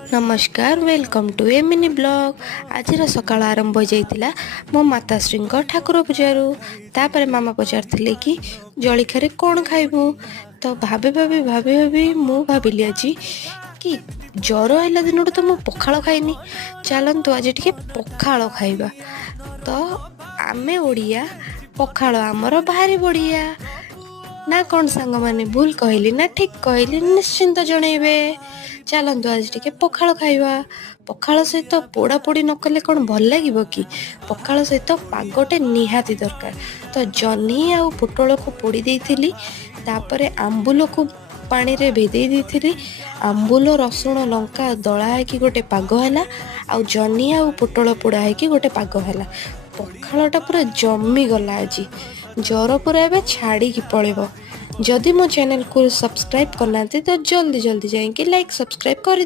नमस्कार welcome to a mini blog. आज सकाळ आरंभ हो जाइतिला मो माताश्री ठाकुर पूजारू। तापर मामा पचार कि जलिखारे कौन खाइबू, तो भाभी भाभी भाभी भाभी मु भाविली आज कि ज्वर है दिन तो मु पखाल खाइनी, चलतु आज टे पखाल खाइबा। तो आमे ओडिया पखाल आमर भारी बढ़िया ना। कौन सांग माने भूल कहली ना ठीक कहली निश्चिंत जनइबे। चलतु आज टे पखाल खाइबा। पखाल सहित पोड़ा पोड़ी न कले कौन भल लगे कि, पखाल सहित पागटे निहाती दरकार। तो जह्नी आउ पोटल को पोड़ी देइथिली, तापरे आंबुल को पानी रे भेदे देइथिली। आंबुल रसुण लंका दला है कि गोटे पाग हैला, आउ जह्नी आउ पोटल पोड़ा है कि गोटे पाग हैला। पखालटा पूरा जमी गला आज, ज्वर पूरा एबे छाड़ी की पळेबो। जदि मो चैनल को सब्सक्राइब करना तो जल्दी जल्दी जाइए लाइक सब्सक्राइब कर